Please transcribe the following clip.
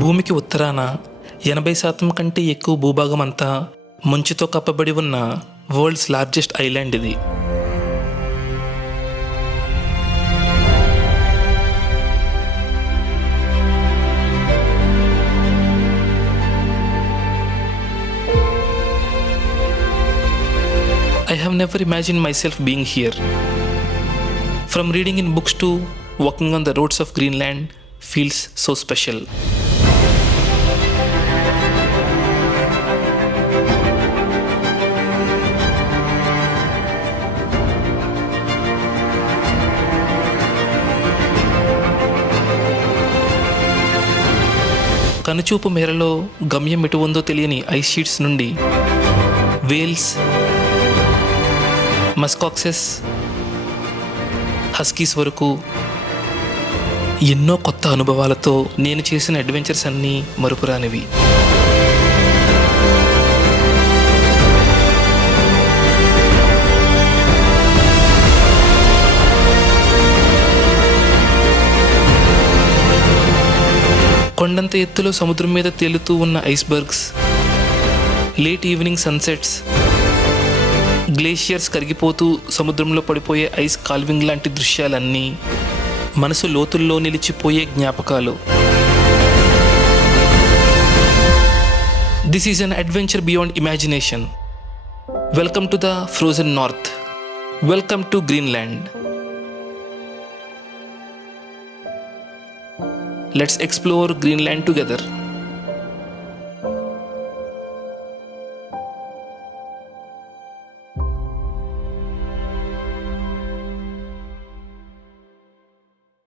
భూమికి ఉత్తరాన 80% కంటే ఎక్కువ భూభాగం అంతా మంచుతో కప్పబడి ఉన్న వరల్డ్స్ లార్జెస్ట్ ఐలాండ్ ఇది. I have never imagined myself being here. From reading in books to walking on the roads of Greenland feels so special. కనుచూపు మేరలో గమ్యం ఎటు ఉందో తెలియని ఐస్ షీట్స్ నుండి వేల్స్, మస్కాక్సెస్, హస్కీస్ వరకు ఎన్నో కొత్త అనుభవాలతో నేను చేసిన అడ్వెంచర్స్ అన్నీ మరుపురానివి. కొండంత ఎత్తులో సముద్రం మీద తేలుతూ ఉన్న icebergs, late evening sunsets, glaciers కరిగిపోతూ సముద్రంలో పడిపోయే ఐస్ కాల్వింగ్ లాంటి దృశ్యాలన్నీ మనసు లోతుల్లో నిలిచిపోయే జ్ఞాపకాలు. This is an adventure beyond imagination. Welcome to the frozen north. Welcome to Greenland. Let's explore Greenland together.